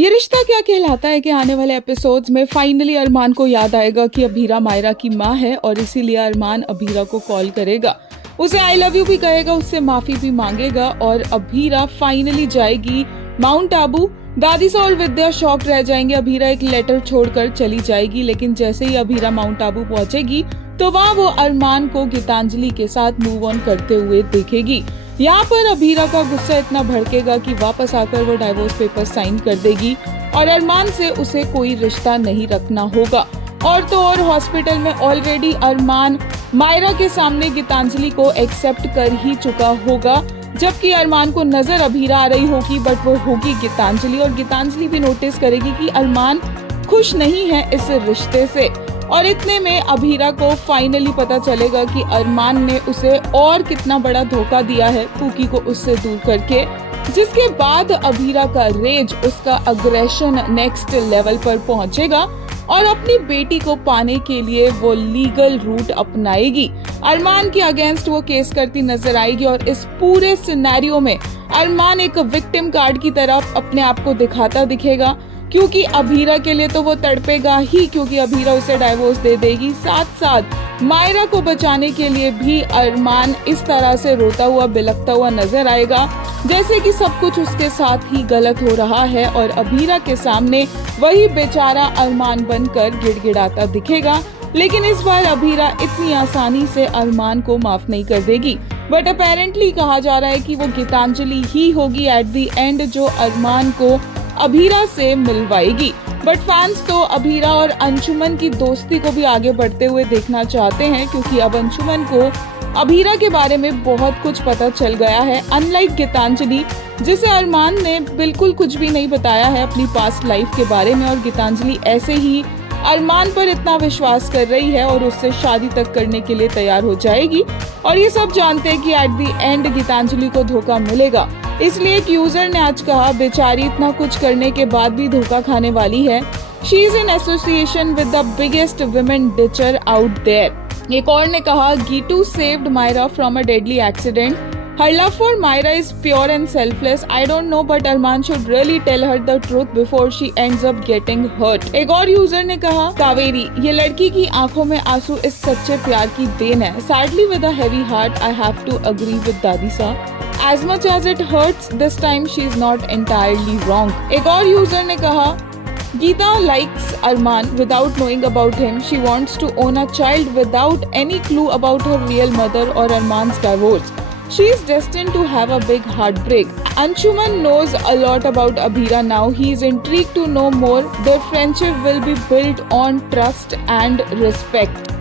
ये रिश्ता क्या कहलाता है कि आने वाले एपिसोड्स में फाइनली अरमान को याद आएगा कि अभीरा मायरा की माँ है और इसीलिए अरमान अभीरा को कॉल करेगा, उसे आई लव यू भी कहेगा, उससे माफी भी मांगेगा और अभीरा फाइनली जाएगी माउंट आबू। दादी सा और विद्या शॉक्ड रह जाएंगे। अभीरा एक लेटर छोड़कर चली जाएगी, लेकिन जैसे ही अभीरा माउंट आबू पहुंचेगी तो वहाँ वो अरमान को गीतांजलि के साथ मूव ऑन करते हुए देखेगी। यहाँ पर अभीरा का गुस्सा इतना भड़केगा कि वापस आकर वो डाइवोर्स पेपर साइन कर देगी और अरमान से उसे कोई रिश्ता नहीं रखना होगा। और तो और हॉस्पिटल में ऑलरेडी अरमान मायरा के सामने गीतांजलि को एक्सेप्ट कर ही चुका होगा, जबकि अरमान को नजर अभीरा आ रही होगी बट वो होगी गीतांजलि, और गीतांजलि भी नोटिस करेगी कि अरमान खुश नहीं है इस रिश्ते से। और इतने में अभीरा को फाइनली पता चलेगा कि अरमान ने उसे और कितना बड़ा धोखा दिया है पूकी को उससे दूर करके, जिसके बाद अभीरा का रेज, उसका अग्रेशन नेक्स्ट लेवल पर पहुंचेगा और अपनी बेटी को पाने के लिए वो लीगल रूट अपनाएगी। अरमान के अगेंस्ट वो केस करती नजर आएगी और इस पूरे सिनेरियो में अरमान एक विक्टिम कार्ड की तरह अपने आप को दिखाता दिखेगा, क्योंकि अभीरा के लिए तो वो तड़पेगा ही, क्योंकि अभीरा उसे डाइवोर्स दे देगी। साथ साथ मायरा को बचाने के लिए भी अरमान इस तरह से रोता हुआ बिलखता हुआ नजर आएगा जैसे कि सब कुछ उसके साथ ही गलत हो रहा है, और अभीरा के सामने वही बेचारा अरमान बनकर गिड़गिड़ाता दिखेगा। लेकिन इस बार अभीरा इतनी आसानी से अरमान को माफ नहीं कर देगी, बट अपेरेंटली कहा जा रहा है कि वो गीतांजलि ही होगी एट द एंड जो अरमान को अभीरा से मिलवाएगी। बट फैंस तो अभीरा और अंशुमन की दोस्ती को भी आगे बढ़ते हुए देखना चाहते हैं, क्योंकि अब अंशुमन को अभीरा के बारे में बहुत कुछ पता चल गया है, अनलाइक गीतांजलि जिसे अरमान ने बिल्कुल कुछ भी नहीं बताया है अपनी पास्ट लाइफ के बारे में, और गीतांजलि ऐसे ही अरमान पर इतना विश्वास कर रही है और उससे शादी तक करने के लिए तैयार हो जाएगी। और ये सब जानते हैं कि एट द एंड गीतांजलि को धोखा मिलेगा, इसलिए एक यूजर ने आज कहा बेचारी इतना कुछ करने के बाद भी धोखा खाने वाली है। She is in association with the biggest women ditcher out there. एक और ने कहा Geetu saved Myra from a deadly accident. Her love for Myra is pure and selfless. I don't know, but Arman should really tell her the truth before she ends up getting hurt. एक और user ने कहा कावेरी, ये लड़की की आंखों में आंसू इस सच्चे प्यार की देन है। Sadly with a heavy heart, I have to agree with दादी सा। As much as it hurts, this time she is not entirely wrong. एक और यूजर ने कहा Geeta likes Arman without knowing about him. She wants to own a child without any clue about her real mother or Arman's divorce. She is destined to have a big heartbreak. Anshuman knows a lot about Abhira now. He is intrigued to know more. Their friendship will be built on trust and respect.